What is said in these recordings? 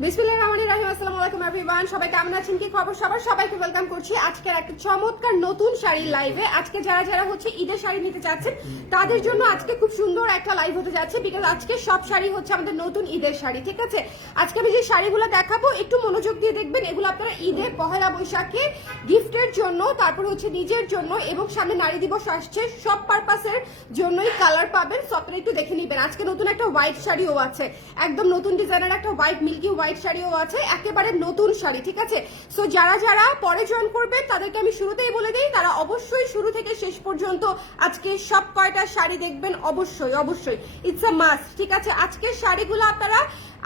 বিসমিল্লাহির রহমানির রহিম সবাই চমৎকার নতুন শাড়ির লাইভে আজকে যারা যারা হচ্ছে ঈদের শাড়ি নিতে চাচ্ছেন, তাদের জন্য আজকে খুব সুন্দর একটা লাইভ হতে যাচ্ছে বিকজ আজকে সব শাড়ি হচ্ছে আমাদের নতুন ঈদের শাড়ি, ঠিক আছে? আজকে আমি যে শাড়িগুলো দেখাবো, একটু মনোযোগ দিয়ে দেখবেন। এগুলো আপনারা ঈদে পহেলা বৈশাখে গিফটের জন্য, তারপর হচ্ছে নিজের জন্য এবং সামনে নারী দিবস আসছে। সব পারপাসের জন্যই কালার পাবেন। সো একটু দেখে নিবেন। আজকে নতুন একটা হোয়াইট শাড়িও আছে। একদম নতুন ডিজাইনের একটা হোয়াইট মিল্কি হোয়াইট শাড়িও আছে, একেবারে নতুন শাড়ি, ঠিক আছে? সো যারা যারা পরে জয়েন করবে, তাদেরকে আমি শুরুতেই বলে দিই, তারা অবশ্যই শুরু থেকে শেষ পর্যন্ত আজকে সব কয়টা শাড়ি দেখবেন, অবশ্যই অবশ্যই। ইটস আ মাস্ট ঠিক আছে? আজকের শাড়িগুলো আপনারা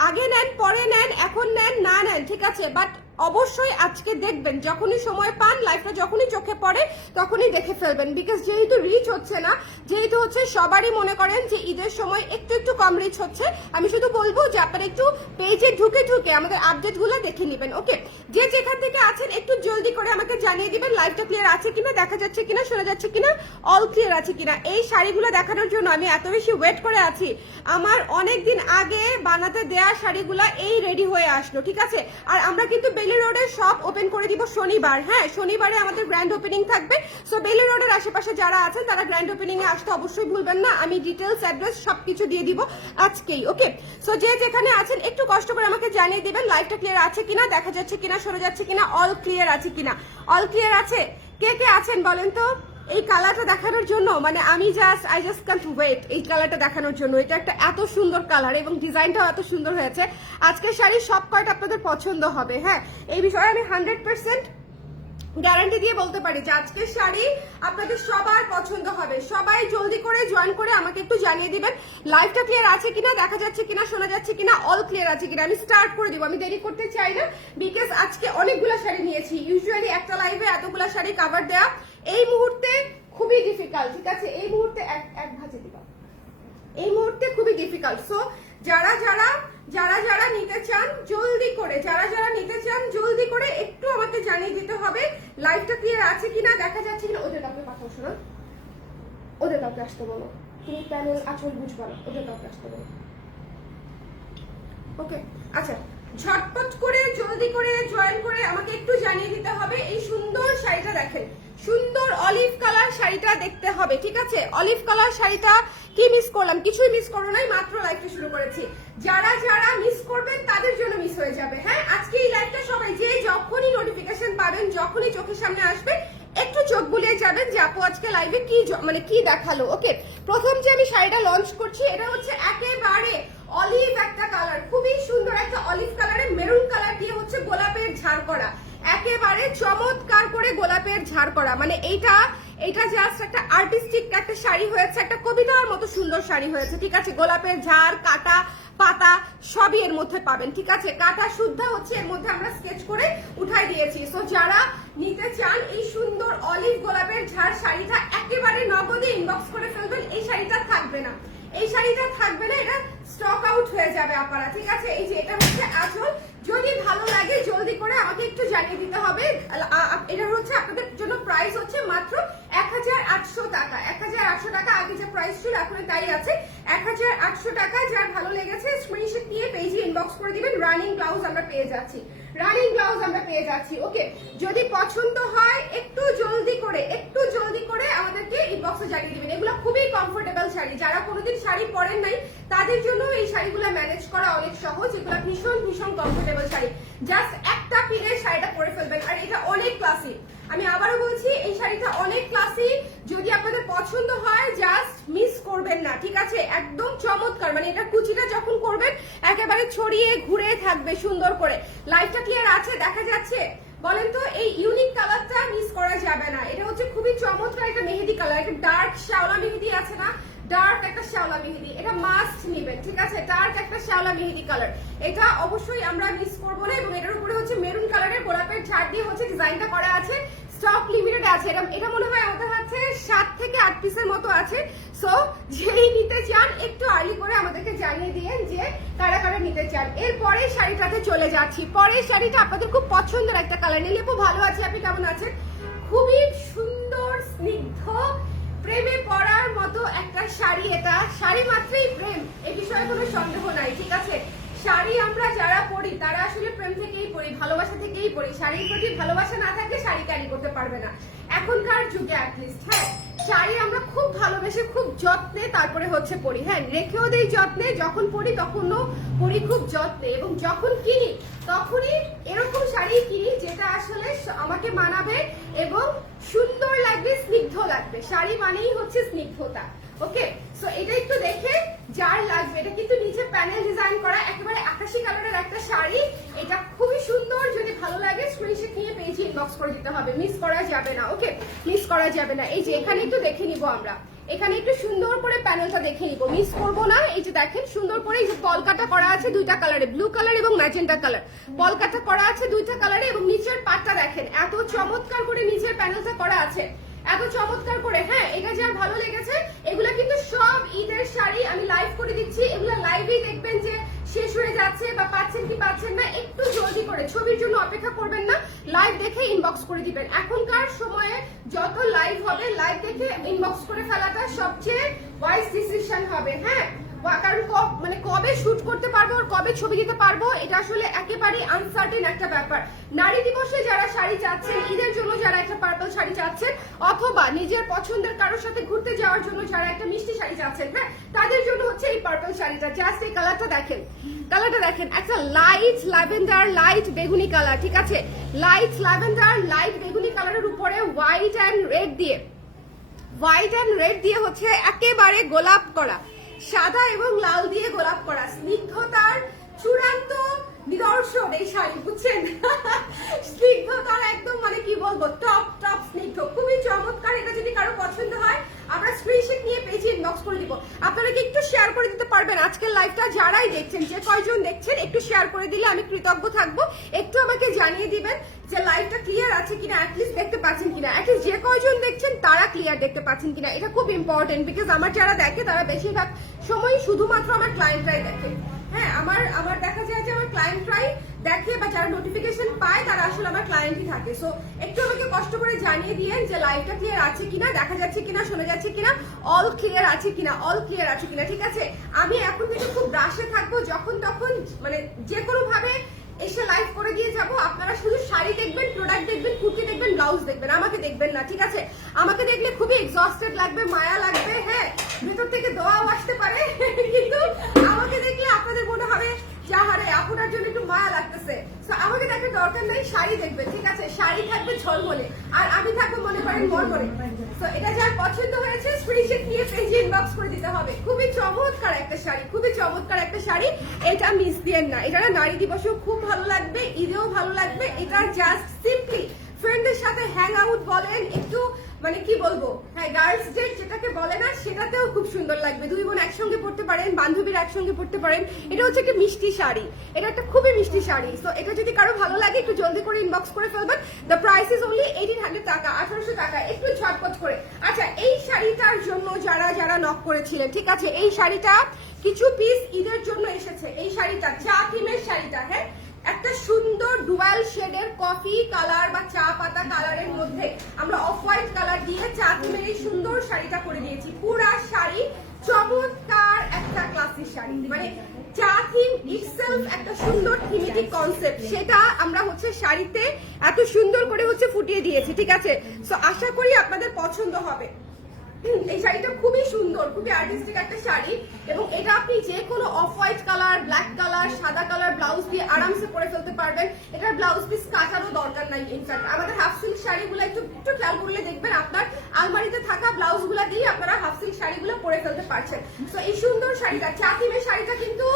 আগে নেন, পরে নেন, এখন নেন, না নেন, ঠিক আছে? বাট অবশ্যই আজকে দেখবেন, যখনই সময় পান লাইফটা যখনই চোখে পড়ে, তখনই দেখে ফেলবেন। বিকজ যেহেতু রিচ হচ্ছে না, যেহেতু হচ্ছে সবারই মনে করেন যে ঈদের সময় একটু একটু কম রিচ হচ্ছে, আমি শুধু বলব যে আপনারা একটু পেজে ঢুকে ঢুকে আমাদের আপডেটগুলো দেখে নেবেন ওকে যে যেখান থেকে আছেন, একটু জলদি করে আমাকে জানিয়ে দিবেন লাইফটা ক্লিয়ার আছে কিনা, দেখা যাচ্ছে কিনা, শোনা যাচ্ছে কিনা অল ক্লিয়ার আছে কিনা। এই শাড়িগুলো দেখানোর জন্য আমি এত বেশি ওয়েট করে আছি। আমার অনেক দিন আগে বানাতে দেয়া শাড়িগুলা এই রেডি হয়ে আসলো, ঠিক আছে? আর আমরা কিন্তু বেলি রোডে শপ ওপেন করে দিব শনিবার। হ্যাঁ শনিবারে আমাদের গ্র্যান্ড ওপেনিং থাকবে। সো বেলি রোডের আশেপাশে যারা আছেন, তারা গ্র্যান্ড ওপেনিং এ আসতে অবশ্যই ভুলবেন না। আমি ডিটেলস অ্যাড্রেস সবকিছু দিয়ে দিব আজকেই ওকে সো যে যেখানে আছেন, একটু কষ্ট করে আমাকে জানিয়ে দেবেন লাইভটা ক্লিয়ার আছে কিনা, দেখা যাচ্ছে কিনা সরে যাচ্ছে কিনা অল ক্লিয়ার আছে কিনা। অল ক্লিয়ার আছে? কে কে আছেন বলেন তো? এই কালারটা দেখানোর জন্য মানে আমি just I just can't wait এই কালারটা দেখানোর জন্য। এটা একটা এত সুন্দর কালার এবং ডিজাইনটাও এত সুন্দর হয়েছে। আজকের শাড়ি সব কয়টা আপনাদের পছন্দ হবে হ্যাঁ? এই বিষয়ে আমি হান্ড্রেড পার্সেন্ট গ্যারান্টি দিয়ে বলতে পারি যে আজকের শাড়ি আপনাদের সবার পছন্দ হবে। সবাই জলদি করে জয়েন করে আমাকে একটু জানিয়ে দিবেন লাইভটা ক্লিয়ার আছে কিনা, দেখা যাচ্ছে কিনা, শোনা যাচ্ছে কিনা অল ক্লিয়ার আছে কিনা। আমি স্টার্ট করে দিব, আমি দেরি করতে চাই না বিকজ আজকে অনেকগুলো শাড়ি নিয়েছি। ইউজুয়ালি একটা লাইভে এতগুলো শাড়ি কাভার দেয়া। এই মুহূর্তে খুবই ডিফিকাল্ট ঠিক আছে? এই মুহূর্তে এক এক ভাজে দিবা এই মুহূর্তে খুবই ডিফিকাল্ট সো যারা যারা যারা যারা নিতে চান, জলদি করে, যারা যারা নিতে চান, জলদি করে একটু আমাকে জানিয়ে দিতে হবে লাইভটা ক্লিয়ার আছে কিনা, দেখা যাচ্ছে কিনা, ওদের কাউকে পাঠাও, শোনা। ওদের কাউকে আসতে বলো। তুমি প্যানেল আচল বুঝবা না, ওদের কাউকে আসতে বলো। ওকে আচ্ছা ঝটপট করে, জলদি করে জয়েন করে আমাকে একটু জানিয়ে দিতে হবে, এই সুন্দর শাড়িটা দেখেন। সুন্দর অলিভ কালার শাড়িটা দেখতে হবে, ঠিক আছে? অলিভ কালার শাড়িটা কি মিস করলাম? কিছুই মিস করো নাই, মাত্র লাইভটা শুরু করেছি। যারা যারা মিস করবেন, তাদের জন্য মিস হয়ে যাবে হ্যাঁ? আজকে এই লাইভটা সবাই যে যখনই নোটিফিকেশন পাবেন, যখনই চোখের সামনে আসবে, একটু চোখ বুলিয়ে যাবেন যে, আপু, আজকে লাইভে কি মানে কি দেখাল? ওকে প্রথম যে আমি শাড়িটা লঞ্চ করছি, এটা হচ্ছে একেবারে অলিভ একটা কালার খুবই সুন্দর একটা অলিভ কালারে মেরুন কালার দিয়ে হচ্ছে গোলাপের ঝাড় করা। একেবারে চমৎকার করে গোলাপের ঝাড় করা। মানে এইটা এটা জাস্ট একটা আর্টিস্টিক একটা শাড়ি হয়েছে, একটা কবিতার মতো সুন্দর শাড়ি হয়েছে, ঠিক আছে? গোলাপের ঝাড়, কাটা, পাতা সবই এর মধ্যে পাবেন, ঠিক আছে? কাটা শুদ্ধ হচ্ছে, এর মধ্যে আমরা স্কেচ করে উঠাই দিয়েছি। সো যারা নিতে চান এই সুন্দর অলিভ গোলাপের ঝাড় শাড়িটা, একেবারে নগদে ইনবক্স করে ফেলবেন, এই শাড়িটা থাকবে না। এই শাড়িটা থাকবে না, এটা স্টক আউট হয়ে যাবে আপনারা, ঠিক আছে? এই যে এটা হচ্ছে আঁচল যদি ভালো লাগে, জলদি করে আমাকে একটু জানিয়ে দিতে হবে। এটা হচ্ছে আপনাদের জন্য প্রাইস হচ্ছে মাত্র রানিং ব্লাউজ আমরা পেয়ে যাচ্ছি। রানিং ব্লাউজ আমরা পেয়ে যাচ্ছি যদি করে, একটু জলদি করে আমাদেরকে ইনবক্সে জানিয়ে দিবেন। এগুলো খুবই কমফোর্টেবল শাড়ি। যারা কোনোদিন শাড়ি পরেন নাই, তাদের জন্য এই শাড়িগুলো ম্যানেজ করা অনেক সহজ। এগুলো ভীষণ ভীষণ কমফোর্টেবল শাড়ি। জাস্ট একটা পিনে শাড়িটা পরে ফেলবেন। আর এটা অনেক ক্লাসি আমি আবারও বলছি, এই শাড়িটা অনেক ক্লাসি যদি আপনাদের পছন্দ হয় জাস্ট মিস করবেন না, ঠিক আছে? একদম চমৎকার। মানে এটা কুচিটা যখন করবেন, একেবারে ছড়িয়ে ঘুরে থাকবে সুন্দর করে। লাইটটা ক্লিয়ার আছে, দেখা যাচ্ছে? বলেন তো, এই ইউনিক কালারটা মিস করা যাবে না। এটা হচ্ছে খুবই চমৎকার একটা মেহেদি কালার একটা ডার্ক শ্যাওলা মেহেদি আছে না? ডার্ক একটা শ্যাওলা মেহেদি, এটা মাস্ট নেবেন, ঠিক আছে? ডার্ক একটা শ্যাওলা মেহেদি কালার এটা অবশ্যই আমরা মিস করব না এবং এটার উপরে হচ্ছে মেরুন কালারের গোলাপের ঝাড় দিয়ে হচ্ছে ডিজাইনটা করা আছে। স্টক লিমিটেড আছে। এটা এটা মনে হয় আমাদের কাছে সাত থেকে আট পিসের মতো আছে। সো যেই নিতে চান, একটু আর্লি করে আমাদেরকে জানিয়ে দিয়েন যে কারা কারা নিতে চান। এরপরে শাড়িটাতে চলে যাচ্ছি। পরের শাড়িটা আপনাদের খুব পছন্দের একটা কালার নিলে ভালো আছে? আপনি কেমন আছেন? খুবই সুন্দর, স্নিগ্ধ প্রেমে পড়ার মতো একটা শাড়ি এটা। শাড়ি মাত্রই প্রেম, এ বিষয়ে কোনো সন্দেহ নাই, ঠিক আছে? শাড়ি আমরা যারা পড়ি তারা আসলে প্রেম থেকেই পড়ি, ভালোবাসা থেকেই পড়ি। শাড়ির প্রতি ভালোবাসা না থাকলে শাড়ি ক্যারি করতে পারবে না। এখনকার যুগে অ্যাটলিস্ট হ্যাঁ? শাড়ি আমরা খুব ভালোবেসে, খুব যত্নে তারপরে হচ্ছে পরি হ্যাঁ? রেখেও দেই যত্নে, যখন পড়ি তখনও পরি খুব যত্নে। এবং যখন কিনি তখনই এরকম শাড়ি কিনি যেটা আসলে আমাকে মানাবে এবং সুন্দর লাগবে, স্নিগ্ধ লাগবে। শাড়ি মানেই হচ্ছে স্নিগ্ধতা, ওকে? সো এটা একটু দেখে যার লাগবে। এটা কিন্তু নিচে প্যানেল ডিজাইন করা, একেবারে আকাশি কালারের একটা শাড়ি। এটা খুবই সুন্দর, যদি ভালো লাগে স্ক্রিনশট নিয়ে পেজে ইনবক্স করে দিতে হবে। মিস করা যাবে না, ওকে? মিস করা যাবে না। এই যে এখানে একটু দেখে নিব আমরা। এখানে একটু সুন্দর করে প্যানেলটা দেখে নিব। মিস করব না, এই যে দেখেন, সুন্দর করে এই যে পলকাটা করা আছে দুইটা কালারে ব্লু কালার এবং ম্যাজেন্টা কালার পলকাটা করা আছে দুইটা কালারে এবং নিচের পাটটা দেখেন, এত চমৎকার করে নিচের প্যানেলটা করা আছে। এত চমৎকার করে হ্যাঁ এটা যে ভালো লেগেছে, এগুলো কিন্তু সব ঈদের শাড়ি আমি লাইভ করে দিচ্ছি, এগুলো লাইভেই দেখবেন যে শেষ হয়ে যাচ্ছে বা পাচ্ছেন কি পাচ্ছেন না, একটু জলদি করে ছবির জন্য অপেক্ষা করবেন না লাইভ দেখে ইনবক্স করে দিবেন। এখনকার সময়ে যত লাইভ হবে লাইভ দেখে ইনবক্স করে ফেলাটা সবচেয়ে ওয়াইজ ডিসিশন হবে হ্যাঁ? কারণ মানে কবে শুট করতে পারব আর কবে ছবি দিতে পারব, এটা আসলে একেবারে আনসার্টেন একটা ব্যাপার। নারী দিবসে যারা শাড়ি চাচ্ছেন, ঈদের জন্য যারা একটা পার্পল শাড়ি চাচ্ছেন, অথবা নিজের পছন্দের কারোর সাথে ঘুরতে যাওয়ার জন্য যারা একটা মিষ্টি শাড়ি চাচ্ছেন হ্যাঁ তাদের জন্য হচ্ছে এই পার্পল শাড়িটা। জাস্ট এই কালারটা দেখেন। কালারটা দেখেন। একটা লাইট ল্যাভেন্ডার লাইট বেগুনি কালার ঠিক আছে? লাইট ল্যাভেন্ডার লাইট বেগুনি কালারের উপরে হোয়াইট অ্যান্ড রেড দিয়ে। হোয়াইট অ্যান্ড রেড দিয়ে হচ্ছে একেবারে গোলাপ করা। সাদা এবং লাল দিয়ে গোলাপ করা। স্নিগ্ধতার চূড়ান্ত নিদর্শন এই শাড়ি, বুঝছেন? স্নিগ্ধতার একদম মানে কি বলব টপ টপ স্নিগ্ধ। খুবই চমৎকার, এটা যদি কারও পছন্দ হয়, আমরা স্ক্রিনশট নিয়ে পেজে ইনবক্স করে দিব। আপনারা কি একটু শেয়ার করে দিতে পারবেন? আজকের লাইভটা যারাই দেখছেন, যে কয়জন দেখছেন, একটু শেয়ার করে দিলে আমি কৃতজ্ঞ থাকব। একটু আমাকে জানিয়ে দিবেন যে লাইভটা ক্লিয়ার আছে কিনা অ্যাটলিস্ট দেখতে পাচ্ছেন কিনা। অ্যাটলিস্ট যে ক্লিয়ার দেখতে পাচ্ছেন কিনা, এটা খুব ইম্পর্টেন্ট বিকজ আমার যারা দেখে তারা বেশিরভাগ সময় শুধুমাত্র আমার ক্লায়েন্টরাই দেখে। হ্যাঁ আমার আমার দেখা যায় যে আমার ক্লায়েন্টরাই দেখে বা যারা নোটিফিকেশন পায়, তারা আসলে আমার ক্লায়েন্টই থাকে। সো একটু আমাকে কষ্ট করে জানিয়ে দিয়েন যে লাইভটা ক্লিয়ার আছে কিনা, দেখা যাচ্ছে কিনা, শোনা যাচ্ছে কিনা অল ক্লিয়ার আছে কিনা অল ক্লিয়ার আছে কিনা, ঠিক আছে? আমি এখন থেকে খুব রাশে থাকব, যখন তখন মানে যে কোনো ভাবে এসে লাইভ করে দিয়ে যাব, আপনারা শুধু শাড়ি দেখবেন প্রোডাক্ট দেখবেন, কুর্তি দেখবেন ব্লাউজ দেখবেন, আমাকে দেখবেন না, ঠিক আছে? আমাকে দেখলে এক্সস্টেড লাগবে মায়া লাগবে হ্যাঁ ভেতর থেকে দোয়াও আসতে পারে। কিন্তু আমাকে দেখলে আপনাদের মনে হবে যাহারে আপনার জন্য একটু মায়া লাগতেছে। So, আমাকে দেখার দরকার নাই শাড়ি দেখবেন ঠিক আছে? শাড়ি থাকবে ঝলমলে আর আমি থাকব মনে করেন মরমরে। তো এটা যার পছন্দ হয়েছে স্ক্রিনশট নিয়ে পেজে ইনবক্স করে দিতে হবে। খুবই চমৎকার একটা শাড়ি খুবই চমৎকার একটা শাড়ি। এটা মিস দিয়েন না এটা নারী দিবসেও খুব ভালো লাগবে ঈদেও ভালো লাগবে এটা জাস্ট সিম্পলি ফ্রেন্ডদের সাথে হ্যাং আউট বলেন একটু মানে কি বলব? হ্যাঁ গার্লস ডে যেটাকে বলে না, সেটাতেও খুব সুন্দর লাগবে। দুই বোন একসঙ্গে পড়তে পারেন, বান্ধবীরা একসঙ্গে পড়তে পারেন। এটা হচ্ছে একটা মিষ্টি শাড়ি। এটা একটা খুবই মিষ্টি শাড়ি। তো এটা যদি কারও ভালো লাগে, একটু জলদি করে ইনবক্স করে ফেলবেন। The price is only eighteen hundred টাকা, আঠারোশো টাকা। একটু ঝটপট করে। আচ্ছা এই শাড়িটার জন্য যারা যারা নক করেছিলেন, ঠিক আছে? এই শাড়িটা কিছু পিস ঈদের জন্য এসেছে এই শাড়িটা চা থিমের শাড়িটা হ্যাঁ একটা সুন্দর শেডের কফি কালার বা চা পাতা কালারের মধ্যে আমরা অফ হোয়াইট কালার দিয়ে চা থিমের এই সুন্দর শাড়িটা করে দিয়েছি। পুরা শাড়ি চমৎকার একটা ক্লাসিক শাড়ি। মানে চা থিম ইটসেলফ একটা সুন্দর থিমেটিক কনসেপ্ট সেটা আমরা হচ্ছে শাড়িতে এত সুন্দর করে হচ্ছে ফুটিয়ে দিয়েছি, ঠিক আছে? সো আশা করি আপনাদের পছন্দ হবে। এই শাড়িটা খুবই সুন্দর, খুবই আর্টিস্টিক একটা শাড়ি এবং এটা আপনি যে কোনো off white colour black colour সাদা কালার ব্লাউজ দিয়ে আরামসে পরে ফেলতে পারবেন। এটার ব্লাউজ পিস কাটারও দরকার নাই ইনফ্যাক্ট আমাদের হাফ সিল্ক শাড়িগুলো একটু একটু খেয়াল করলে দেখবেন আপনার আলমারিতে থাকা ব্লাউজগুলা দিয়ে আপনারা হাফ সিল্ক শাড়িগুলো পরে ফেলতে পারছেন। তো এই সুন্দর শাড়িটা, চা থিমের শাড়িটা কিন্তু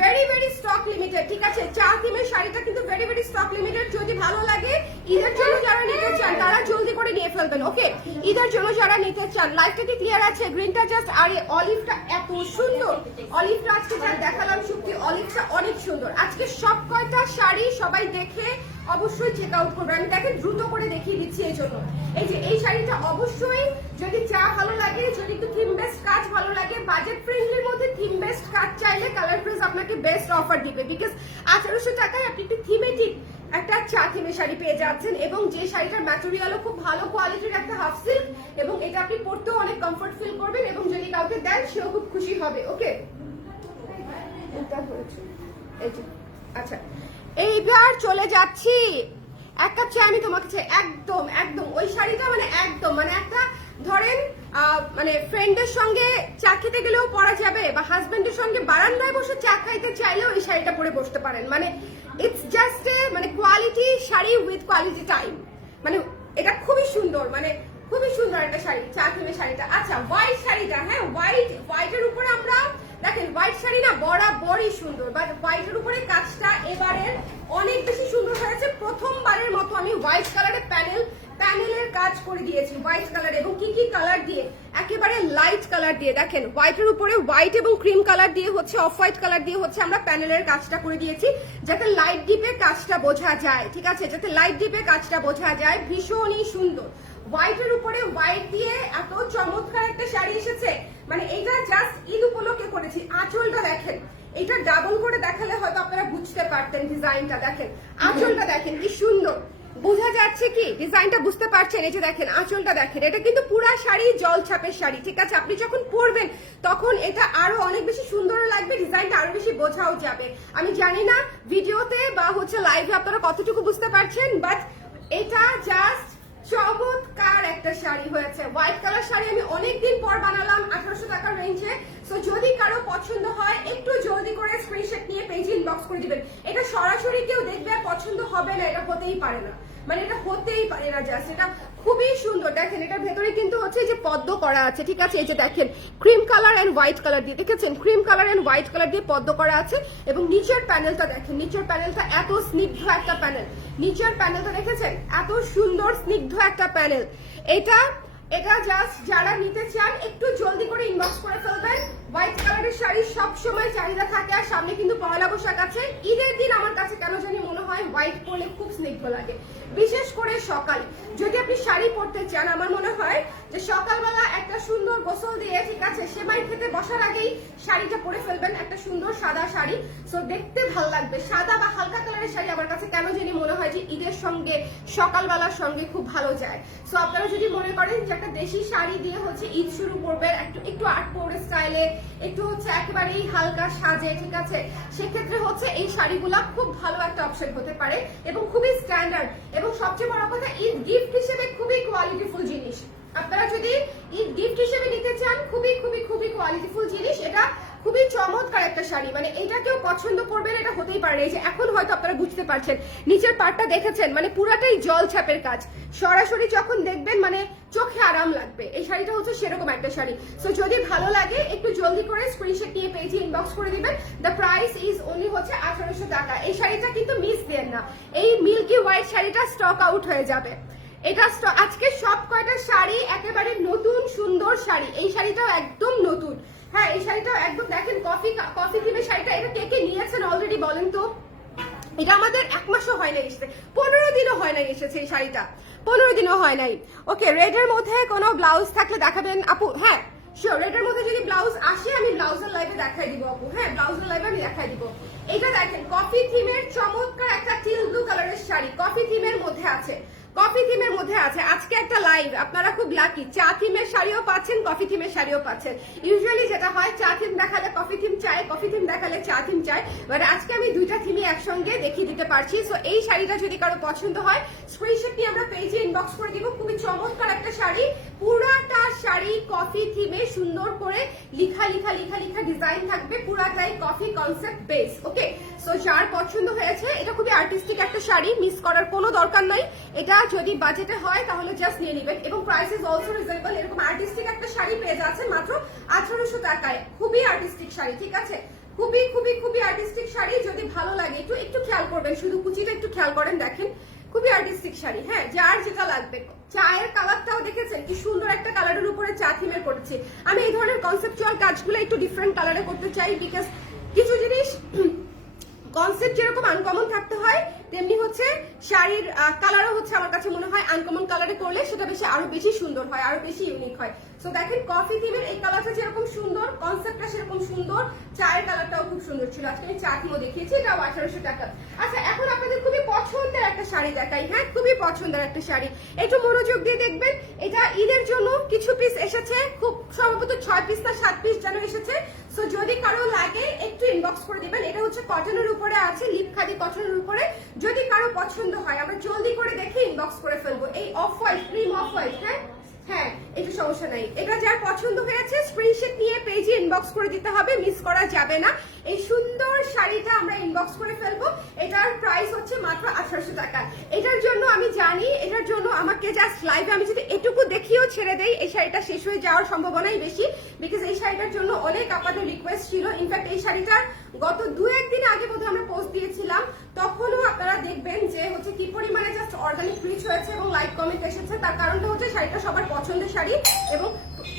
ভেরি ভেরি স্টক লিমিটেড ঠিক আছে? চা থিমের শাড়িটা কিন্তু ভেরি ভেরি স্টক লিমিটেড যদি ভালো লাগে, ঈদের জন্য যারা নিতে চান তারা জলদি করে নিয়ে ফেলবেন ওকে ঈদের জন্য যারা নিতে চান লাইফটা কি ক্লিয়ার আছে গ্রিনটা জাস্ট আর এই অলিভটা এত সুন্দর। অলিভটা আজকে যা দেখালাম, সত্যি অলিভটা অনেক সুন্দর। আজকে সব কয়টা শাড়ি সবাই দেখে অবশ্যই চেক আউট করবে। আমি তাকে দ্রুত করে দেখিয়ে দিচ্ছি এই জন্য। এই যে, এই শাড়িটা অবশ্যই যদি চা ভালো লাগে, যদি একটু থিম বেস্ট কাজ ভালো লাগে বাজেট ফ্রেন্ডলির মধ্যে থিম বেস্ট কাজ চাইলে কালার প্রিন্স আপনাকে বেস্ট অফার দিবে। বিকজ আঠারোশো টাকায় আপনি একটু থিমেটিক একটা চা থিমে শাড়ি পেয়ে যাচ্ছেন এবং যে শাড়িটার ম্যাটেরিয়ালও খুব ভালো কোয়ালিটির একটা হাফ সিল্ক এবং এটা আপনি পরতেও অনেক কমফর্ট ফিল করবেন এবং যদি কাউকে দেন, সেও খুব খুশি হবে ওকে আচ্ছা। এইবার চলে যাচ্ছি। এক কাপ চা আমি তোমাকে চাই, একদম একদম। ওই শাড়িটা মানে একদম মানে একটা, ধরেন মানে ফ্রেন্ডের সঙ্গে চা খেতে গেলেও পরা যাবে বা হাজবেন্ডের সঙ্গে বারান্দায় বসে চা খাইতে চাইলেও এই শাড়িটা পরে বসতে পারেন। মানে it's just quality sari with quality time মানে এটা খুবই সুন্দর মানে খুবই সুন্দর একটা শাড়ি, চা কিনে শাড়িটা। আচ্ছা হোয়াইট শাড়িটা হ্যাঁ হোয়াইট হোয়াইটের উপরে আমরা, দেখেন হোয়াইট শাড়ি না বরাবরই সুন্দর বাট হোয়াইটের উপরে কাজটা এবারের অনেক বেশি সুন্দর হয়েছে। প্রথমবারের মতো আমি হোয়াইট কালারের প্যানেল প্যানেলের কাজ করে দিয়েছি হোয়াইট কালার এবং কি কি কালার দিয়ে? একেবারে লাইট কালার দিয়ে। দেখেন হোয়াইটের উপরে হোয়াইট এবং ক্রিম কালার দিয়ে হচ্ছে অফ হোয়াইট কালার দিয়ে হচ্ছে আমরা প্যানেলের কাজটা করে দিয়েছি, যাতে লাইট ডিপে কাজটা বোঝা যায়, ঠিক আছে? যাতে লাইট ডিপে কাজটা বোঝা যায়, ভীষণই সুন্দর। হোয়াইটের উপরে হোয়াইট দিয়ে এত চমৎকার একটা শাড়ি এসেছে মানে এটা জাস্ট ঈদ উপলক্ষে করেছি। আঁচলটা দেখেন এটা ডাবল করে দেখালে হয়তো আপনারা বুঝতে পারতেন ডিজাইনটা দেখেন, আঁচলটা দেখেন, কি সুন্দর। বোঝা যাচ্ছে কি? ডিজাইনটা বুঝতে পারছেন? এই যে দেখেন, আঁচলটা দেখেন। এটা কিন্তু পুরা শাড়ি জল ছাপের শাড়ি, ঠিক আছে? আপনি যখন পরবেন, তখন এটা আরও অনেক বেশি সুন্দর লাগবে, ডিজাইনটা আরও বেশি বোঝাও যাবে। আমি জানি না, ভিডিওতে বা হচ্ছে লাইভে আপনারা কতটুকু বুঝতে পারছেন বাট এটা জাস্ট চমৎকার একটা শাড়ি হয়েছে। হোয়াইট কালার শাড়ি আমি অনেকদিন পর বানালাম, আঠারোশো টাকার রেঞ্জে সো যদি কারও পছন্দ হয়, একটু জলদি করে স্ক্রিনশট নিয়ে পেজে ইনবক্স করে দিবেন। এটা সরাসরি কেউ দেখবে পছন্দ হবে না, এটা হতেই পারে না। মানে এটা হতেই পারে না জাস্ট এটা খুবই সুন্দর। দেখেন, এটার ভেতরে কিন্তু হচ্ছে যে পদ্ম করা আছে, ঠিক আছে? এই যে দেখেন cream colour and white colour দিয়ে, দেখেছেন? Cream colour and white colour দিয়ে পদ্ম করা আছে এবং নিচের প্যানেলটা দেখেন, নিচের প্যানেলটা এত স্নিগ্ধ একটা প্যানেল নিচের প্যানেলটা দেখেছেন? এত সুন্দর, স্নিগ্ধ একটা প্যানেল এটা এটা জাস্ট যারা নিতে চান, একটু জলদি করে ইনবক্স করে ফেলবেন। হোয়াইট কালারের শাড়ি সব সময় চাহিদা থাকে আর সামনে কিন্তু পয়লা বৈশাখ আছে। ঈদের দিন আমার কাছে কেন জানি মনে হয় হোয়াইট পরলে খুব স্নিগ্ধ লাগে। বিশেষ করে সকাল। যদি আপনি শাড়ি পরতে চান, আমার মনে হয় যে সকালবেলা একটা সুন্দর গোসল দিয়ে, ঠিক আছে, সেমাই খেতে বসার আগেই শাড়িটা পরে ফেলবেন, একটা সুন্দর সাদা শাড়ি। সো দেখতে ভালো লাগবে। সাদা বা হালকা কালারের শাড়ি আমার কাছে কেন জানি মনে হয় যে ঈদের সঙ্গে, সকালবেলার সঙ্গে খুব ভালো যায়। সো আপনারা যদি মনে করেন যে একটা দেশি শাড়ি দিয়ে হচ্ছে ঈদ শুরু করবেন, একটু একটু আর্ট পরে স্টাইলে একটু হচ্ছে একেবারেই হালকা সাজে, ঠিক আছে? সেক্ষেত্রে হচ্ছে এই শাড়িগুলা খুব ভালো একটা অপশন হতে পারে এবং খুবই স্ট্যান্ডার্ড এবং সবচেয়ে বড় কথা ঈদ গিফট হিসেবে খুবই কোয়ালিটিফুল জিনিস। আপনারা যদি গিফট হিসেবে নিতে চান, খুবই খুবই খুবই কোয়ালিটিফুল জিনিস, এটা খুবই চমৎকার একটা শাড়ি। মানে এটা কেউ পছন্দ করবেন এটা হতেই পারে এই যে এখন হয়তো আপনারা বুঝতে পারছেন, নিচের পাটটা দেখেছেন মানে পুরাটাই জল ছাপের কাজ। সরাসরি যখন দেখবেন মানে চোখে আরাম লাগবে। এই শাড়িটা হচ্ছে সেরকম একটা শাড়ি। সো যদি ভালো লাগে, একটু জলদি করে স্ক্রিনশট নিয়ে পেজে ইনবক্স করে দিবেন। দ্য প্রাইস ইজ অনলি হচ্ছে আঠারোশো টাকা। এই শাড়িটা কিন্তু মিস দেন না। এই মিল্কি হোয়াইট শাড়িটা স্টক আউট হয়ে যাবে। এটা আজকে সব কয়টা শাড়ি একেবারে নতুন, সুন্দর শাড়ি? এই শাড়িটাও একদম নতুন। হ্যাঁ এই শাড়িটাও একদম দেখেন, কফি কফি থিমের শাড়িটা এটা কে কে নিয়েছেন অলরেডি বলেন তো? এটা আমাদের এক মাসও হয় নাই এসেছে। পনেরো দিনও হয় নাই এসেছে এই শাড়িটা। পনেরো দিনও হয় নাই। ওকে রেডের মধ্যে কোনো ব্লাউজ থাকলে দেখাবেন? আপু হ্যাঁ শিওর রেডের মধ্যে যদি ব্লাউজ আসে, আমি ব্লাউজের লাইভে দেখাই দিব আপু। হ্যাঁ ব্লাউজের লাইভে আমি দেখাই দিব। এটা দেখেন কফি থিমের চমৎকার একটা টিল ব্লু কালারের শাড়ি। কফি থিমের মধ্যে আছে। কফি থিমের মধ্যে আছে। আজকে একটা লাইভ আপনারা খুব লাকি চা থিমের শাড়িও পাচ্ছেন, কফি থিমের শাড়িও পাচ্ছেন। ইউজুয়ালি যেটা হয়, চা থিম দেখালে কফি থিম চায়, কফি থিম দেখালে চা থিম চায়। বাট আজকে আমি দুইটা থিমই একসঙ্গে দেখিয়ে দিতে পারছি। সো এই শাড়িটা যদি কারও পছন্দ হয় স্ক্রিনশট নিয়ে আমরা পেজে ইনবক্স করে দিব। খুবই চমৎকার একটা শাড়ি। পুরাটা শাড়ি কফি থিমে সুন্দর করে লিখা লিখা লিখা লিখা ডিজাইন থাকবে। পুরাটাই coffee concept base okay so যার পছন্দ হয়েছে, এটা খুবই আর্টিস্টিক একটা শাড়ি। মিস করার কোনো দরকার নাই। এটা যদি বাজেটে হয়, তাহলে জাস্ট নিয়ে নেবেন। এবং প্রাইস ইজ অলসো রিজনেবল এরকম আর্টিস্টিক একটা শাড়ি পেয়ে যাচ্ছেন মাত্র আঠারোশো টাকায়। খুবই আর্টিস্টিক শাড়ি, ঠিক আছে? খুবই খুবই খুবই আর্টিস্টিক শাড়ি। যদি ভালো লাগে, একটু একটু খেয়াল করবেন। শুধু কুচিটা একটু খেয়াল করেন, দেখেন। খুবই আর্টিস্টিক শাড়ি হ্যাঁ? যার যেটা লাগবে। চায়ের কালারটাও দেখেছেন? কি সুন্দর একটা কালারের উপরে চা থিমের করেছি। আমি এই ধরনের কনসেপচুয়াল কাজগুলো একটু ডিফারেন্ট কালারে করতে চাই বিকজ কিছু জিনিস কনসেপ্ট যেরকম আনকমন থাকতে হয়, তেমনি হচ্ছে শাড়ির কালারও হচ্ছে আমার কাছে মনে হয় আনকমন কালারে করলে সেটা বেশি, আরও বেশি সুন্দর হয়, আরও বেশি ইউনিক হয়। সো দেখেন কফি থিমের এই কালারটা যেরকম সুন্দর কনসেপ্টটা সেরকম সুন্দর, চায়ের কালারটাও খুব সুন্দর ছিল। আজকে আমি চাটনিও দেখিয়েছি এটাও আঠারোশো টাকা। আচ্ছা এখন আপনাদের খুবই পছন্দের একটা শাড়ি দেখাই হ্যাঁ? খুবই পছন্দের একটা শাড়ি। একটু মনোযোগ দিয়ে দেখবেন, এটা ঈদের জন্য কিছু পিস এসেছে, খুব সম্ভবত ছয় পিস না, সাত পিস যেন এসেছে। সো যদি কারও লাগে, একটু ইনবক্স করে দিবেন। এটা হচ্ছে কটনের উপরে আছে লিপ খাদি কটনের উপরে। যদি কারও পছন্দ হয়, আমরা জলদি করে দেখে ইনবক্স করে ফেলব। এই off white cream off white হ্যাঁ? হ্যাঁ একটু সমস্যা নাই। এটা যার পছন্দ হয়েছে স্ক্রিনশট নিয়ে পেজে ইনবক্স করে দিতে হবে মিস করা যাবে না। এই সুন্দর শাড়িটা আমরা ইনবক্স করে ফেলব, এটার প্রাইস হচ্ছে মাত্র আঠারোশো টাকা। এটার জন্য আমি জানি, এটার জন্য আমাকে জাস্ট লাইভে আমি যদি এটুকু দেখিয়েও ছেড়ে দেই, এই শাড়িটা শেষ হয়ে যাওয়ার সম্ভাবনাই বেশি। বিকজ এই শাড়িটার জন্য অনেক আপনাদের রিকোয়েস্ট ছিল। ইনফ্যাক্ট এই শাড়িটার গত দু একদিন আগে বোধহয় আমরা পোস্ট দিয়েছিলাম। তখনও আপনারা দেখবেন যে হচ্ছে কি পরিমাণে জাস্ট অর্গানিক রিচ হয়েছে এবং লাইক কমেন্ট এসেছে। তার কারণটা হচ্ছে শাড়িটা সবার পছন্দের শাড়ি এবং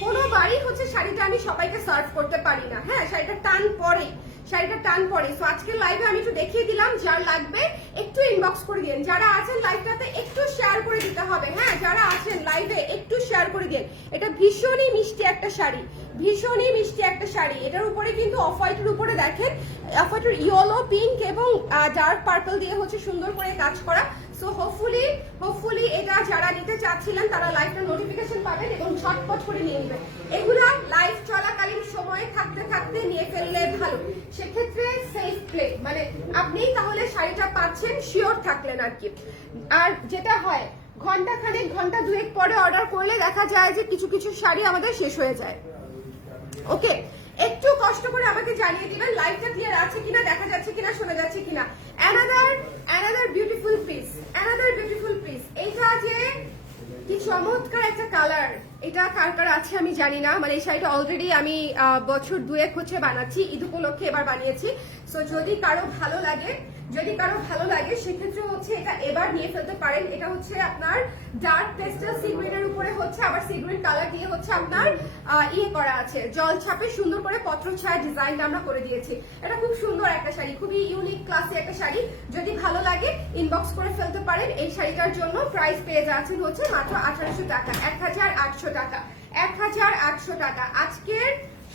কোনো বাড়ি হচ্ছে শাড়িটা আমি সবাইকে সার্ভ করতে পারি না। হ্যাঁ শাড়িটা টান পরে শাড়িটা টান পরে সো আজকের লাইভে আমি একটু দেখিয়ে দিলাম, যার লাগবে একটু ইনবক্স করে দিন যারা আছেন লাইভটাতে একটু শেয়ার করে দিতে হবে। হ্যাঁ যারা আছেন লাইভে একটু শেয়ার করে দিন এটা ভীষণই মিষ্টি একটা শাড়ি। ভীষণই মিষ্টি একটা শাড়ি। এটার উপরে কিন্তু অফ হোয়াইটের উপরে দেখেন অফ হোয়াইটের ইয়েলো, পিঙ্ক এবং ডার্ক পার্পল দিয়ে হচ্ছে সুন্দর করে কাজ করা। সো হোপফুলি হোপফুলি এটা যারা নিতে চাচ্ছিলেন, তারা লাইভটা নোটিফিকেশন পাবেন এবং ঝটপট করে নিয়ে নেবেন। এগুলা লাইভ চলাকালীন সময়ে থাকতে থাকতে নিয়ে ফেললে ভালো। সেক্ষেত্রে সেফ প্লে মানে আপনি তাহলে শাড়িটা পাচ্ছেন শিওর থাকলেন আর কি। আর যেটা হয় ঘণ্টা খানেক ঘণ্টা দুয়েক পরে অর্ডার করলে দেখা যায় যে কিছু কিছু শাড়ি আমাদের শেষ হয়ে যায়। ওকে, একটু কষ্ট করে আমাকে জানিয়ে দিবেন লাইভটা ক্লিয়ার আছে কিনা, দেখা যাচ্ছে কিনা, শোনা যাচ্ছে কিনা। Another another beautiful piece another beautiful piece এইটা যে কি চমৎকার একটা কালার এটা কার কার আছে আমি জানি না মানে এই শাড়িটা অলরেডি আমি বছর দুয়েক হচ্ছে বানাচ্ছি, ঈদ উপলক্ষে এবার বানিয়েছি। সো যদি কারও ভালো লাগে যদি কারও ভালো লাগে সেক্ষেত্রে হচ্ছে এটা এবার নিয়ে ফেলতে পারেন। এটা হচ্ছে আপনার ডার্ক পেস্টাল সিগ্রিনের উপরে হচ্ছে আবার সিগ্রিন কালার দিয়ে হচ্ছে আপনার ইয়ে করা আছে। জল ছাপে সুন্দর করে পত্র ছায়া ডিজাইনটা আমরা করে দিয়েছি। এটা খুব সুন্দর একটা শাড়ি, খুবই ইউনিক ক্লাসি একটা শাড়ি। যদি ভালো লাগে ইনবক্স করে ফেলতে পারেন। এই শাড়িটার জন্য প্রাইস পেয়ে যাচ্ছেন হচ্ছে মাত্র আঠারোশো টাকা, এক হাজার আটশো টাকা, এক হাজার আটশো টাকা। আজকের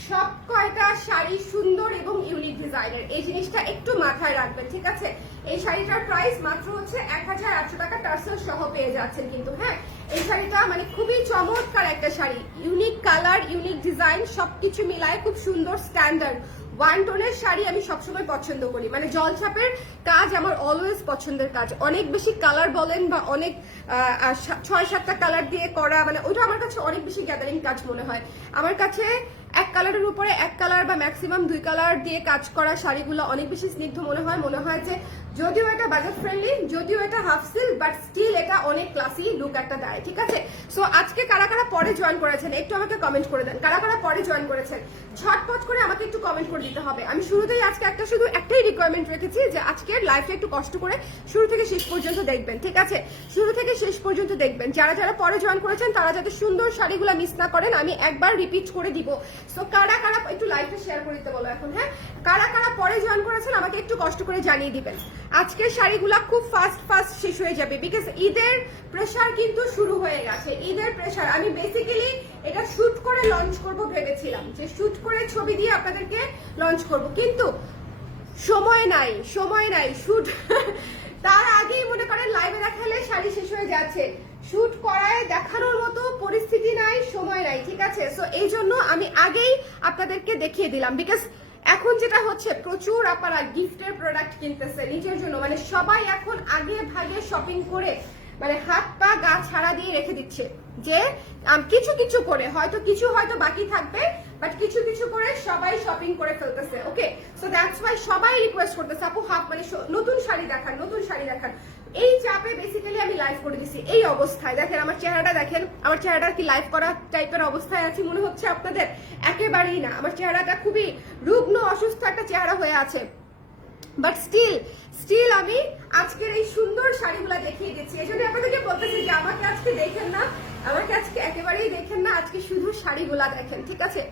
সব কয়টা শাড়ি সুন্দর এবং ইউনিক ডিজাইনের এই জিনিসটা একটু মাথায় রাখবেন, ঠিক আছে? এই শাড়িটার প্রাইস মাত্র হচ্ছে এক হাজার আটশো টাকা টার্সেল সহ পেয়ে যাচ্ছেন কিন্তু হ্যাঁ? এই শাড়িটা মানে খুবই চমৎকার একটা sari. Unique colour unique design সবকিছু মিলায় খুব সুন্দর স্ট্যান্ডার্ড ওয়ান টোনের শাড়ি আমি সবসময় পছন্দ করি। মানে জলছাপের কাজ আমার অলওয়েজ পছন্দের কাজ। অনেক বেশি কালার বলেন বা অনেক ছয় সাতটা কালার দিয়ে করা মানে ওটা আমার কাছে অনেক বেশি গ্যাদারিং কাজ মনে হয়। আমার কাছে এক কালারের উপরে এক কালার বা ম্যাক্সিমাম দুই কালার দিয়ে কাজ করা শাড়িগুলো অনেক বেশি স্নিগ্ধ মনে হয়। মনে হয় যে যদিও এটা বাজেট ফ্রেন্ডলি যদিও এটা হাফ সিল্ক বাট স্টিল এটা অনেক ক্লাসি লুক একটা দেয় ঠিক আছে? সো আজকে কারা কারা পরে জয়েন করেছেন, একটু আমাকে কমেন্ট করে দেন। কারা কারা পরে জয়েন করেছেন? ঝটপট করে আমাকে একটু কমেন্ট করে দিতে হবে। আমি শুরুতেই আজকে একটা শুধু একটাই রিকোয়ারমেন্ট রেখেছি যে আজকের লাইফে একটু কষ্ট করে শুরু থেকে শেষ পর্যন্ত দেখবেন, ঠিক আছে? শুরু থেকে শেষ পর্যন্ত দেখবেন। যারা যারা পরে জয়েন করেছেন, তারা যাতে সুন্দর শাড়িগুলো মিস না করেন, আমি একবার রিপিট করে দিব। সো কারা কারা একটু লাইফে শেয়ার করে দিতে বলো এখন হ্যাঁ? কারা কারা পরে জয়েন করেছেন, আমাকে একটু কষ্ট করে জানিয়ে দিবেন। আজকের শাড়িগুলো খুব ফাস্ট ফাস্ট শেষ হয়ে যাবে বিকজ ঈদের প্রেশার কিন্তু শুরু হয়ে গেছে। ঈদের প্রেশার আমি বেসিক্যালি এটা শুট করে লঞ্চ করব ভেবেছিলাম যে শুট করে ছবি দিয়ে আপনাদেরকে লঞ্চ করব। কিন্তু সময় নাই সময় নাই শুট তার আগেই মনে করেন লাইভে দেখালে শাড়ি শেষ হয়ে যাচ্ছে। শুট করায় দেখানোর মতো পরিস্থিতি নাই, সময় নাই, ঠিক আছে? সো এই জন্য আমি আগেই আপনাদেরকে দেখিয়ে দিলাম বিকজ এখন যেটা হচ্ছে, প্রচুর আপনারা গিফটের প্রোডাক্ট কিনতেছে নিজের জন্য। মানে সবাই এখন আগে ভাগে শপিং করে মানে হাত পা গা ছাড়া দিয়ে রেখে দিচ্ছে যে কিছু কিছু করে, হয়তো কিছু হয়তো বাকি থাকবে বাট কিছু কিছু করে সবাই শপিং করে ফেলতেছে ওকে সো দ্যাটস ওয়াই সবাই রিকোয়েস্ট করতেছে, আপু, হাত মানে নতুন শাড়ি দেখান, নতুন শাড়ি দেখান। এই চাপে বেসিক্যালি আমি লাইভ করে দিছি, এই অবস্থায়। দেখেন, আমার চেহারাটা দেখেন, আমার চেহারাটা কি লাইভ করা টাইপের অবস্থায় আছে মনে হচ্ছে আপনাদের একেবারেই না। আমার চেহারাটা খুবই রুগ্ন, অসুস্থ একটা চেহারা হয়ে আছে। বাট স্টিল স্টিল আমি আজকের এই সুন্দর শাড়িগুলো দেখিয়ে দিচ্ছি। এই জন্য আপনাদেরকে বলতেছি যে আমাকে আজকে দেখেন না, আমাকে আজকে একেবারেই দেখেন না, আজকে শুধু শাড়িগুলা দেখেন, ঠিক আছে?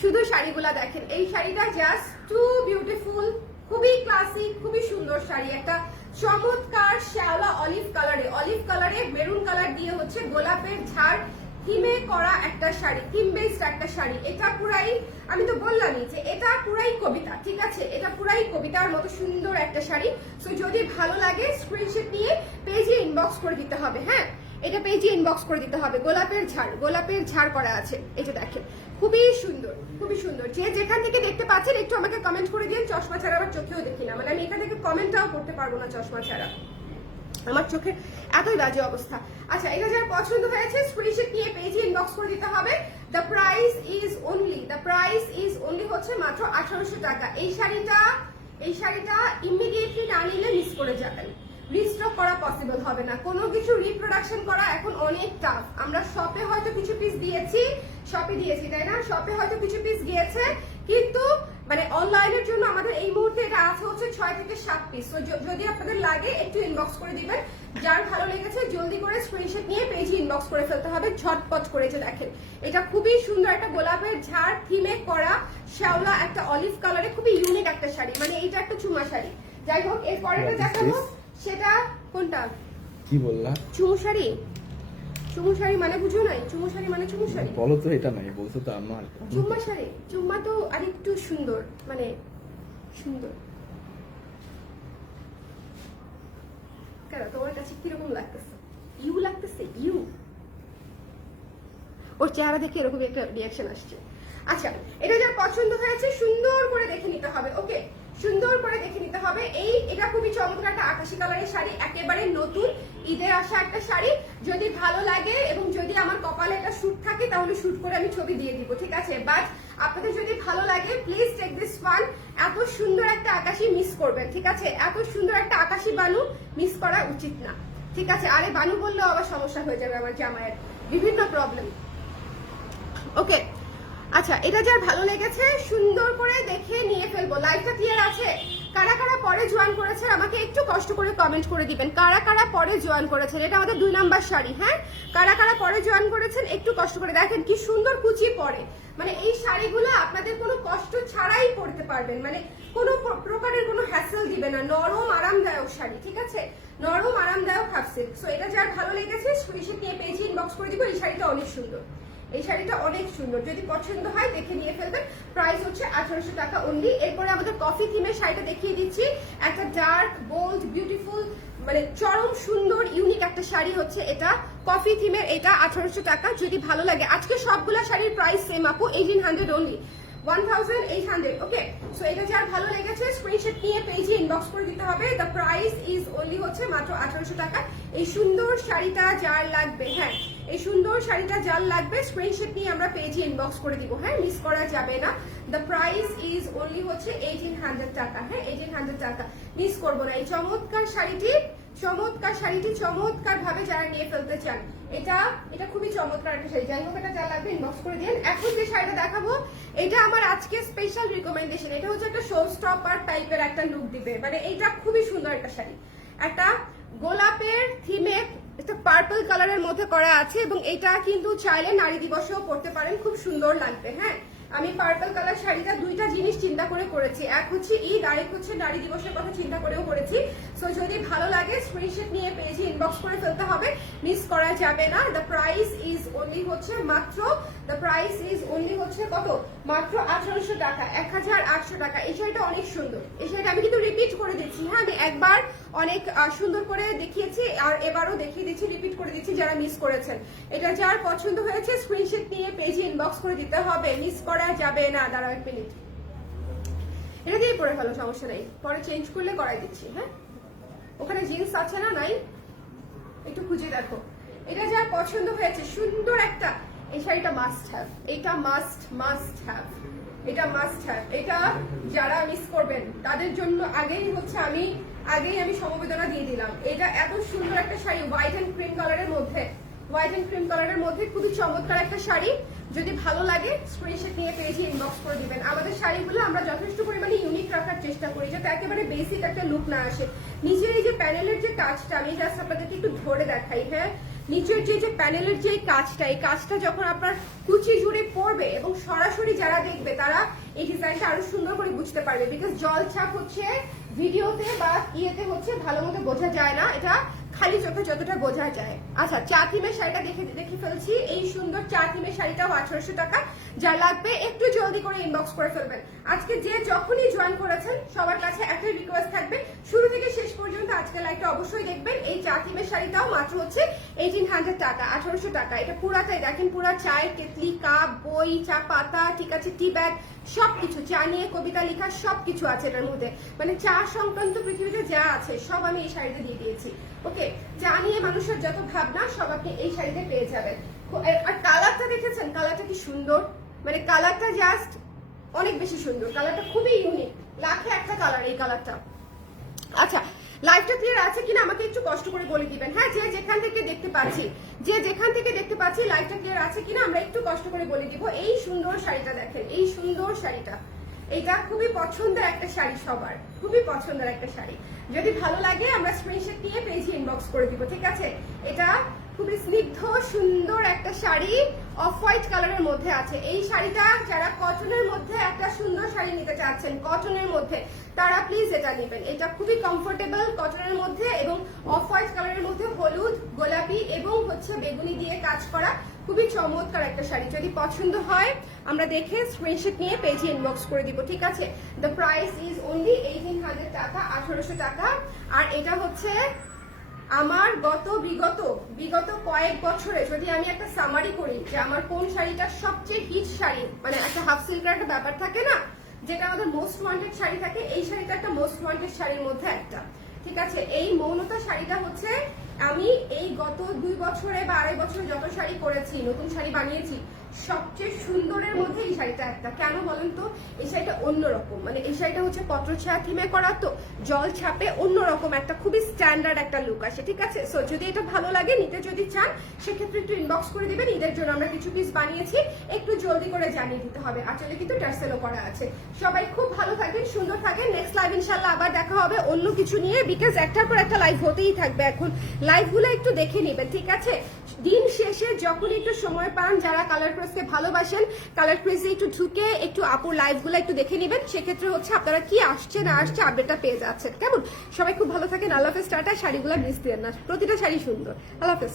শুধু শাড়িগুলা দেখেন। এই শাড়িটা জাস্ট টু বিউটিফুল খুবই ক্লাসিক খুবই সুন্দর শাড়ি। একটা চমৎকার শ্যাওলা অলিভ কালারে অলিভ কালারে মেরুন কালার দিয়ে হচ্ছে গোলাপের ঝাড়। থিমে করা একটা শাড়ি থিম বেসড একটা শাড়ি। এটা পুরাই, আমি তো বললামই যে এটা পুরাই কবিতা, ঠিক আছে? এটা পুরাই কবিতার মতো সুন্দর একটা শাড়ি। সো যদি ভালো লাগে স্ক্রিনশট নিয়ে পেজে ইনবক্স করে দিতে হবে হ্যাঁ? এটা পেজে ইনবক্স করে দিতে হবে। গোলাপের ঝাড় গোলাপের ঝাড় করা আছে। এটা দেখেন খুবই সুন্দর খুবই সুন্দর। যে যেখান থেকে দেখতে পাচ্ছেন, একটু আমাকে কমেন্ট করে দিন, চশমা ছাড়া আমার চোখেও দেখি না। মানে আমি এখান থেকে কমেন্টটাও করতে পারব না চশমা ছাড়া। আমার চোখে এতই বাজে অবস্থা। আচ্ছা এটা যার পছন্দ হয়েছে স্ক্রিনশট নিয়ে পেজে ইনবক্স করে দিতে হবে। The price is only the price is only হচ্ছে মাত্র আঠারোশো টাকা। এই শাড়িটা এই শাড়িটা ইমিডিয়েটলি না নিলে মিস করে যাবেন। রিস্টক করা পসিবল হবে না। কোনো কিছু রিপ্রোডাকশন করা এখন অনেক টাফ আমরা শপে হয়তো কিছু পিস দিয়েছি শপে দিয়েছি তাই না? শপে হয়তো কিছু পিস গিয়েছে কিন্তু মানে অনলাইনের জন্য আমাদের এই মুহূর্তে এটা আছে হচ্ছে ছয় থেকে সাত পিস তো যদি আপনাদের লাগে একটু ইনবক্স করে দিবেন। যার ভালো লেগেছে জলদি করে স্ক্রিনশট নিয়ে পেজে ইনবক্স করে ফেলতে হবে। ঝটপট করে যে দেখেন। এটা খুবই সুন্দর একটা গোলাপের ঝাড় থিমে করা শ্যাওলা একটা অলিভ কালারে খুবই ইউনিক একটা শাড়ি। মানে এইটা একটা চুমা শাড়ি। যাই হোক এর পরেটা দেখাবো? সেটা কোনটা? কি বললা? চুমু শাড়ি চুমু শাড়ি মানে বুঝো নাই? চুমু শাড়ি মানে চুমু শাড়ি বলো তো এটা নাই বলছো তো আমার। চুম্মা শাড়ি চুম্মা তো আরেকটু সুন্দর মানে সুন্দর। কেন তোমার কাছে কীরকম লাগতেছে? ইউ লাগতেছে? ইউ? ওর চেহারা দেখে এরকম একটা রিয়াকশন আসছে। আচ্ছা এটা যার পছন্দ হয়েছে সুন্দর করে দেখে নিতে হবে ওকে সুন্দর করে দেখে নিতে হবে। এই এটা খুবই চমৎকার একটা আকাশি কালারের শাড়ি, একেবারে নতুন। ঈদের আসা একটা শাড়ি। যদি ভালো লাগে এবং যদি আমার কপালে একটা শ্যুট থাকে, তাহলে শ্যুট করে আমি ছবি দিয়ে দিব, ঠিক আছে? বাট আপনাদের যদি ভালো লাগে প্লিজ টেক দিস ফান এত সুন্দর একটা আকাশি মিস করবেন, ঠিক আছে? এত সুন্দর একটা আকাশি বানু মিস করা উচিত না, ঠিক আছে? আরে বানু বললেও আবার সমস্যা হয়ে যাবে আমার জামায়ের বিভিন্ন প্রবলেম ওকে আচ্ছা এটা যার ভালো লেগেছে, সুন্দর করে দেখে নিয়ে ফেলব। লাইটটা ক্লিয়ার আছে? কারা কারা পরে জয়েন করেছেন আমাকে একটু কষ্ট করে কমেন্ট করে দিবেন। কারা কারা পরে জয়েন করেছেন? এটা আমাদের দুই নাম্বার শাড়ি হ্যাঁ? কারা কারা পরে জয়েন করেছেন একটু কষ্ট করে দেখেন কি সুন্দর কুচি পরে। মানে এই শাড়িগুলো আপনাদের কোনো কষ্ট ছাড়াই পরতে পারবেন। মানে কোনো প্রকারের কোনো হ্যাসেল দিবে না। নরম, আরামদায়ক শাড়ি, ঠিক আছে? নরম, আরামদায়ক হাফ সো এটা যার ভালো লেগেছে স্ক্রিনশট নিয়ে পেয়েছি ইনবক্স করে দিব, এই শাড়িটা অনেক সুন্দর। এই শাড়িটা অনেক সুন্দর। যদি পছন্দ হয়, দেখে নিয়ে ফেলবেন। প্রাইস হচ্ছে আঠারোশো টাকা অনলি এরপরে আমাদের কফি থিমের শাড়িটা দেখিয়ে দিচ্ছি। একটা ডার্ক বোল্ড বিউটিফুল মানে চরম সুন্দর ইউনিক একটা শাড়ি হচ্ছে এটা। কফি থিমের এটা আঠারোশো টাকা। যদি ভালো লাগে, আজকে সবগুলা শাড়ির প্রাইস সেম আপু eighteen hundred only one thousand eight hundred okay so এটা যার ভালো লেগেছে নিয়ে করে দিতে হবে। দ্য প্রাইস ইজ হচ্ছে মাত্র আঠারোশো টাকা। এই সুন্দর শাড়িটা যার লাগবে হ্যাঁ। এই সুন্দর শাড়িটা যার লাগবে স্ক্রিনশট নিয়ে আমরা পেজে ইনবক্স করে দিব। হ্যাঁ মিস করা যাবে না। দ্য প্রাইস ইজ অনলি হচ্ছে এইটিন হান্ড্রেড টাকা। হ্যাঁ এইটিন হান্ড্রেড টাকা। মিস করব না। এই চমৎকার শাড়িটি চমৎকার শাড়িটি চমৎকার ভাবে যারা নিয়ে ফেলতে চান, এটা এটা খুবই চমৎকার একটা শাড়ি। যাই হোক, এটা যা লাগবে ইনবক্স করে দিন। এখন যে শাড়িটা দেখাবো, এটা আমার আজকে স্পেশাল রিকমেন্ডেশন এটা হচ্ছে একটা শো স্টপার টাইপের একটা লুক দিবে। মানে এটা খুবই সুন্দর একটা শাড়ি। একটা গোলাপের থিমে একটা পার্পল কালারের মধ্যে করা আছে এবং এটা কিন্তু চাইলে নারী দিবসেও পড়তে পারেন, খুব সুন্দর লাগবে হ্যাঁ? আমি পার্পল কালার শাড়িটা দুইটা জিনিস চিন্তা করে করেছি, এক হচ্ছে ঈদ, আরেক হচ্ছে নারী দিবসের কথা চিন্তা করেও করেছি। সো যদি ভালো লাগে স্ক্রিনশট নিয়ে পেজে ইনবক্স করে ফেলতে হবে মিস করা যাবে না। দ্য প্রাইস ইজ অনলি হচ্ছে মাত্র দ্য প্রাইস ইজ অনলি হচ্ছে কত? মাত্র আঠারোশো টাকা, এক হাজার আটশো টাকা। এই শাড়িটা অনেক সুন্দর। এই শাড়িটা আমি কিন্তু রিপিট করে দিচ্ছি হ্যাঁ? আমি একবার অনেক সুন্দর করে দেখিয়েছি আর এবারও দেখিয়ে দিচ্ছি রিপিট করে দিচ্ছি যারা মিস করেছেন। এটা যার পছন্দ হয়েছে স্ক্রিনশট নিয়ে পেজে ইনবক্স করে দিতে হবে। মিস করা যাবে না। দাঁড়াও এক মিনিট এটা দিয়ে পরে ফেলো, সমস্যা নেই। পরে চেঞ্জ করলে করাই দিচ্ছি হ্যাঁ? ওখানে জিন্স আছে না নাই? একটু খুঁজে দেখো। এটা যার পছন্দ হয়েছে, সুন্দর একটা এই শাড়িটা মাস্ট এটা মাস্ট মাস্ট হ্যাভ এটা মাস্ট হ্যাভ এটা যারা মিস করবেন, তাদের জন্য আগেই হচ্ছে আমি, আগেই আমি সমবেদনা দিয়ে দিলাম। এটা এত সুন্দর একটা শাড়ি হোয়াইট এন্ড ক্রিম কালারের মধ্যে। হোয়াইট এন্ড ক্রিম কালারের মধ্যে খুবই চমৎকার একটা শাড়ি। যদি ভালো লাগে স্ক্রিনশট নিয়ে পেজে ইনবক্স করে দিবেন। আমাদের শাড়িগুলো আমরা যথেষ্ট পরিমাণে ইউনিক রাখার চেষ্টা করি, যাতে একেবারে বেসিক একটা লুক না আসে। নিচের এই যে প্যানেলের যে কাজটা আমি জাস্ট আপনাদেরকে একটু ধরে দেখাই হ্যাঁ? নিচের যে যে প্যানেলের যে কাজটা, এই কাজটা যখন আপনার কুচি জুড়ে পড়বে এবং সরাসরি যারা দেখবে, তারা এই ডিজাইনটা আরও সুন্দর করে বুঝতে পারবে। বিকজ জল ছাপ হচ্ছে ভিডিওতে বা ইয়েতে হচ্ছে, ভালো মতো বোঝা যায় না। এটা খালি চোখে যতটা বোঝা যায়। আচ্ছা চা থিমের শাড়িটা দেখে দেখে ফেলছি। এই সুন্দর চা থিমের শাড়িটাও আঠারোশো টাকা। যা লাগবে একটু জলদি করে ইনবক্স করে ফেলবেন। আজকে যে যখনই জয়েন করেছেন, সবার কাছে একটা রিকোয়েস্ট থাকবে, শুরু থেকে শেষ পর্যন্ত আজকে লাইভটা অবশ্যই দেখবেন। এই চা থিমের শাড়িটাও মাত্র হচ্ছে এইটিন হান্ড্রেড টাকা, আঠারোশো টাকা। এটা পুরাটাই দেখেন, পুরা চায়ের কেতলি কাপ, বই, চা পাতা, ঠিক আছে টি ব্যাগ সবকিছু, চা নিয়ে কবিতা লেখা সবকিছু আছে এটার মধ্যে। মানে চা সংক্রান্ত পৃথিবীতে যা আছে, সব আমি এই শাড়িতে দিয়ে দিয়েছি। ওকে? চা নিয়ে মানুষের যত ভাবনা, সব আপনি এই শাড়িতে পেয়ে যাবেন। আর- কালারটা দেখেছেন? কালারটা কি সুন্দর? মানে কালারটা জাস্ট অনেক বেশি সুন্দর। কালারটা খুবই ইউনিক লাখে একটা কালার এই কালারটা আচ্ছা লাইভটা ক্লিয়ার আছে কিনা আমাকে একটু কষ্ট করে বলে দিবেন। হ্যাঁ যে যেখান থেকে দেখতে পাচ্ছি, যে যেখান থেকে দেখতে পাচ্ছি লাইভটা ক্লিয়ার আছে কিনা আমরা একটু কষ্ট করে বলে দিব। এই সুন্দর শাড়িটা দেখেন, এই সুন্দর শাড়িটা। এটা খুবই পছন্দের একটা শাড়ি সবার, খুবই পছন্দের একটা শাড়ি। যদি ভালো লাগে, আমরা স্ক্রিনশট নিয়ে পেজে ইনবক্স করে দিব, ঠিক আছে? এটা খুবই স্নিগ্ধ, সুন্দর একটা শাড়ি। অফ হোয়াইট কালারের মধ্যে আছে। এই শাড়িটা যারা কটনের মধ্যে একটা সুন্দর শাড়ি নিতে চাচ্ছেন, কটনের মধ্যে, তারা প্লিজ এটা নেবেন। এটা খুবই কমফোর্টেবল কটনের মধ্যে এবং অফ হোয়াইট কালারের মধ্যে হলুদ, গোলাপি এবং হচ্ছে বেগুনি দিয়ে কাজ করা খুবই চমৎকার একটা শাড়ি। যদি পছন্দ হয়, আমরা দেখে স্ক্রিনশট নিয়ে পেজে ইনবক্স করে দিব, ঠিক আছে? The price is only eighteen hundred টাকা, আঠারোশো টাকা। আর এটা হচ্ছে আমার গত বিগত বিগত কয়েক বছরে যদি আমি একটা সামারি করি যে আমার কোন শাড়িটা সবচেয়ে হিট শাড়ি মানে একটা হাফ সিল্কের একটা ব্যাপার থাকে না, যেটা আমাদের মোস্ট ওয়ান্টেড শাড়ি থাকে, এই শাড়িটা একটা মোস্ট ওয়ান্টেড শাড়ির মধ্যে একটা। ঠিক আছে? এই মৌনতা শাড়িটা হচ্ছে, আমি এই গত দুই বছরে বা আড়াই বছরে যত শাড়ি করেছি, নতুন শাড়ি বানিয়েছি সবচেয়ে সুন্দরের মধ্যে এই শাড়িটা একটা। কেন বলেন তো? এই শাড়িটা অন্যরকম। মানে এই শাড়িটা হচ্ছে পত্র ছায়া থিমে করা, তো জল ছাপে অন্যরকম একটা, খুবই স্ট্যান্ডার্ড একটা লুক আসে, ঠিক আছে? সো যদি এটা ভালো লাগে, নিতে যদি চান, সেক্ষেত্রে একটু ইনবক্স করে দিবেন ঈদের জন্য আমরা কিছু পিস বানিয়েছি, একটু জলদি করে জানিয়ে দিতে হবে। আসলে কিন্তু টার্সেলও করা আছে। সবাই খুব ভালো থাকেন, সুন্দর থাকেন। নেক্সট লাইভ ইনশাল্লাহ আবার দেখা হবে অন্য কিছু নিয়ে বিকজ একটার পর একটা লাইভ হতেই থাকবে এখন। লাইভগুলো একটু দেখে নেবেন, ঠিক আছে? দিন শেষে যখন একটু সময় পান, যারা কালার ক্রসকে ভালোবাসেন, কালার ক্রসে একটু ঢুকে একটু আপুর লাইভগুলো একটু দেখে নেবেন। সেক্ষেত্রে হচ্ছে আপনারা কি আসছে না আসছে আপডেটটা পেয়ে যাচ্ছেন। কেমন? সবাই খুব ভালো থাকেন। আল্লাহ হাফেজ, টাটা। শাড়িগুলো মিস দিয়ে না। প্রতিটা শাড়ি সুন্দর। আল্লাহ হাফেজ।